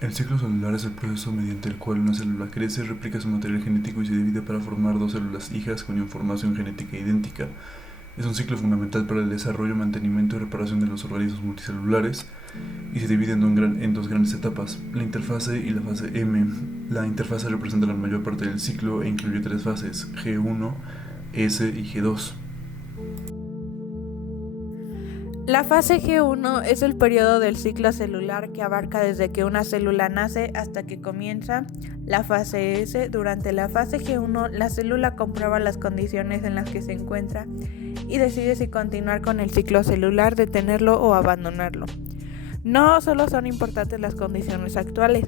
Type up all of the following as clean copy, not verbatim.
El ciclo celular es el proceso mediante el cual una célula crece, replica su material genético y se divide para formar dos células hijas con información genética idéntica. Es un ciclo fundamental para el desarrollo, mantenimiento y reparación de los organismos multicelulares y se divide en dos grandes etapas, la interfase y la fase M. La interfase representa la mayor parte del ciclo e incluye tres fases, G1, S y G2. La fase G1 es el periodo del ciclo celular que abarca desde que una célula nace hasta que comienza la fase S. Durante la fase G1, la célula comprueba las condiciones en las que se encuentra y decide si continuar con el ciclo celular, detenerlo o abandonarlo. No solo son importantes las condiciones actuales,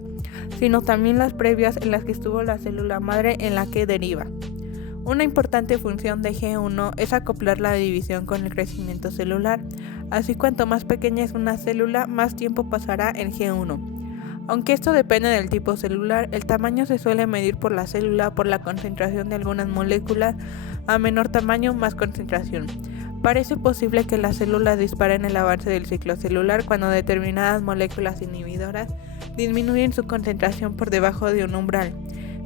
sino también las previas en las que estuvo la célula madre en la que deriva. Una importante función de G1 es acoplar la división con el crecimiento celular. Así, cuanto más pequeña es una célula, más tiempo pasará en G1. Aunque esto depende del tipo celular, el tamaño se suele medir por la célula por la concentración de algunas moléculas. A menor tamaño, más concentración. Parece posible que las células disparen el avance del ciclo celular cuando determinadas moléculas inhibidoras disminuyen su concentración por debajo de un umbral,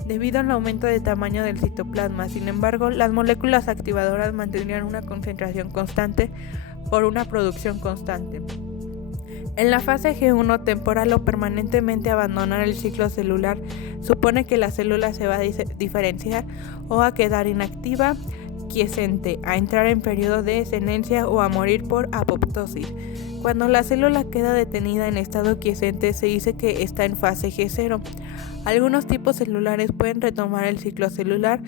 debido al aumento de tamaño del citoplasma. Sin embargo, las moléculas activadoras mantendrían una concentración constante por una producción constante. En la fase G1, temporal o permanentemente abandonar el ciclo celular supone que la célula se va a diferenciar o a quedar inactiva, quiescente, a entrar en periodo de senescencia o a morir por apoptosis. Cuando la célula queda detenida en estado quiescente, se dice que está en fase G0. Algunos tipos celulares pueden retomar el ciclo celular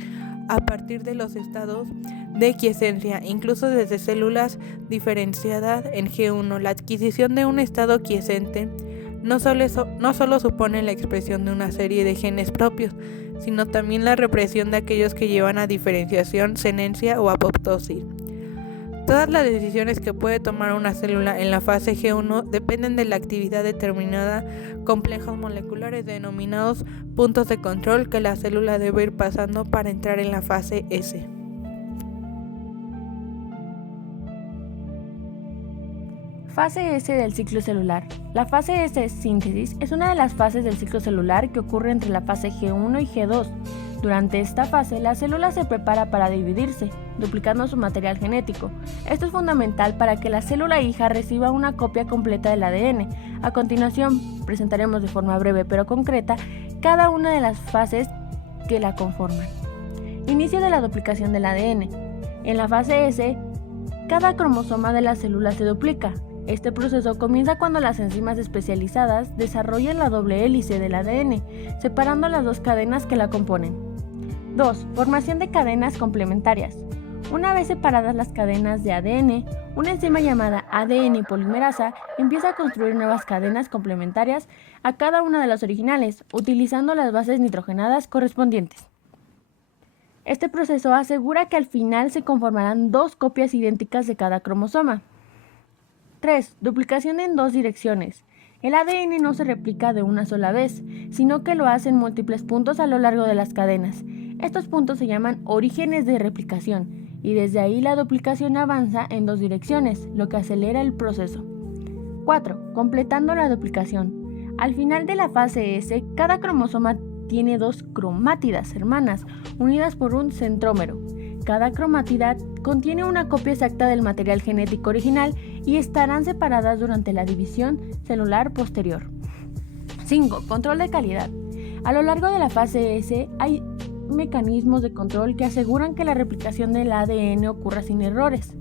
a partir de los estados de quiescencia, incluso desde células diferenciadas en G1. La adquisición de un estado quiescente no solo supone la expresión de una serie de genes propios, sino también la represión de aquellos que llevan a diferenciación, senescencia o apoptosis. Todas las decisiones que puede tomar una célula en la fase G1 dependen de la actividad determinada, complejos moleculares denominados puntos de control que la célula debe ir pasando para entrar en la fase S. Fase S del ciclo celular. La fase S síntesis es una de las fases del ciclo celular que ocurre entre la fase G1 y G2. Durante esta fase, la célula se prepara para dividirse, duplicando su material genético. Esto es fundamental para que la célula hija reciba una copia completa del ADN. A continuación, presentaremos de forma breve pero concreta cada una de las fases que la conforman. Inicio de la duplicación del ADN. En la fase S, cada cromosoma de la célula se duplica. Este proceso comienza cuando las enzimas especializadas desarrollan la doble hélice del ADN, separando las dos cadenas que la componen. 2. Formación de cadenas complementarias. Una vez separadas las cadenas de ADN, una enzima llamada ADN polimerasa empieza a construir nuevas cadenas complementarias a cada una de las originales, utilizando las bases nitrogenadas correspondientes. Este proceso asegura que al final se conformarán dos copias idénticas de cada cromosoma. 3. Duplicación en dos direcciones. El ADN no se replica de una sola vez, sino que lo hace en múltiples puntos a lo largo de las cadenas. Estos puntos se llaman orígenes de replicación, y desde ahí la duplicación avanza en dos direcciones, lo que acelera el proceso. 4. Completando la duplicación. Al final de la fase S, cada cromosoma tiene dos cromátidas hermanas, unidas por un centrómero. Cada cromátida contiene una copia exacta del material genético original y estarán separadas durante la división celular posterior. 5. Control de calidad. A lo largo de la fase S hay mecanismos de control que aseguran que la replicación del ADN ocurra sin errores.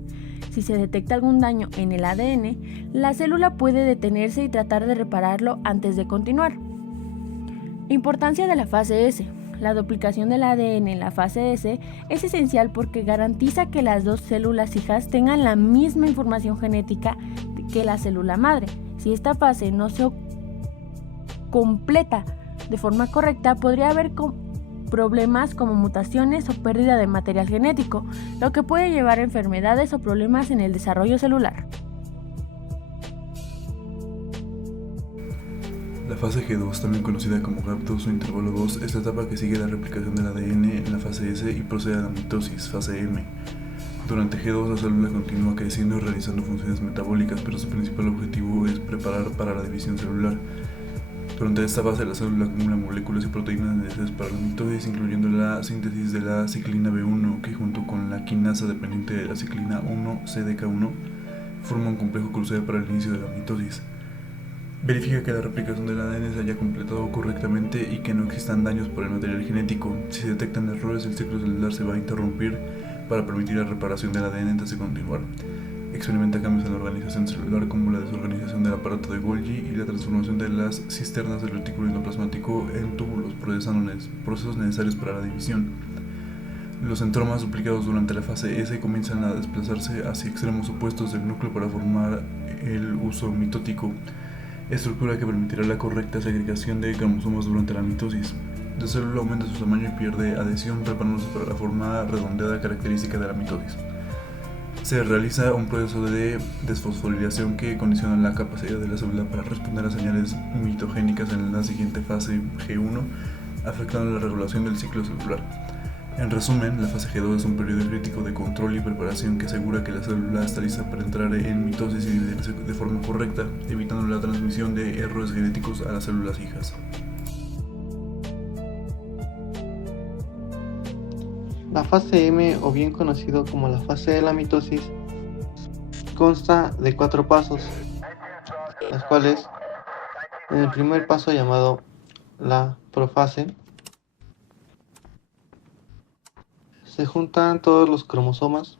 Si se detecta algún daño en el ADN, la célula puede detenerse y tratar de repararlo antes de continuar. Importancia de la fase S. La duplicación del ADN en la fase S es esencial porque garantiza que las dos células hijas tengan la misma información genética que la célula madre. Si esta fase no se completa de forma correcta, podría haber problemas como mutaciones o pérdida de material genético, lo que puede llevar a enfermedades o problemas en el desarrollo celular. La fase G2, también conocida como Gap2 o intervalo 2, es la etapa que sigue la replicación del ADN en la fase S y procede a la mitosis, fase M. Durante G2 la célula continúa creciendo y realizando funciones metabólicas, pero su principal objetivo es preparar para la división celular. Durante esta fase, la célula acumula moléculas y proteínas necesarias para la mitosis, incluyendo la síntesis de la ciclina B1, que junto con la quinasa dependiente de la ciclina 1, CDK1, forma un complejo crucial para el inicio de la mitosis. Verifica que la replicación del ADN se haya completado correctamente y que no existan daños por el material genético. Si se detectan errores, el ciclo celular se va a interrumpir para permitir la reparación del ADN antes de continuar. Experimenta cambios en la organización celular como la desorganización del aparato de Golgi y la transformación de las cisternas del retículo endoplasmático en túbulos, procesos necesarios para la división. Los centromas duplicados durante la fase S comienzan a desplazarse hacia extremos opuestos del núcleo para formar el uso mitótico, estructura que permitirá la correcta segregación de cromosomas durante la mitosis. La célula aumenta su tamaño y pierde adhesión, preparándose para la forma redondeada característica de la mitosis. Se realiza un proceso de desfosforilación que condiciona la capacidad de la célula para responder a señales mitogénicas en la siguiente fase G1, afectando la regulación del ciclo celular. En resumen, la fase G2 es un periodo crítico de control y preparación que asegura que la célula está lista para entrar en mitosis y dividirse de forma correcta, evitando la transmisión de errores genéticos a las células hijas. La fase M, o bien conocido como la fase de la mitosis, consta de 4 pasos, las cuales, en el primer paso llamado la profase, se juntan todos los cromosomas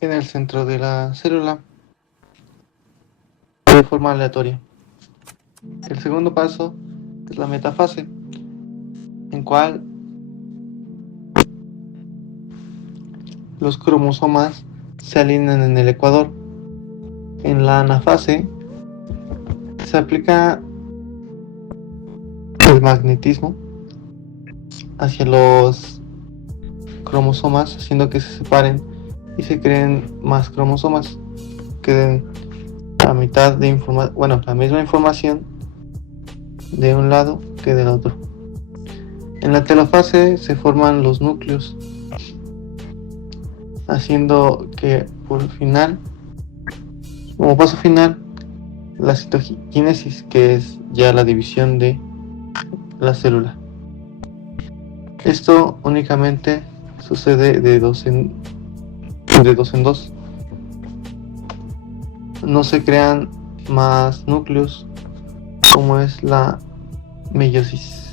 en el centro de la célula de forma aleatoria. El segundo paso es la metafase, en cual los cromosomas se alinean en el ecuador. En la anafase se aplica el magnetismo hacia los cromosomas, haciendo que se separen y se creen más cromosomas que den la mitad de la misma información de un lado que del otro. En la telofase se forman los núcleos, haciendo que como paso final, la citoquinesis, que es ya la división de la célula. Esto únicamente sucede de dos en dos. No se crean más núcleos, como es la meiosis.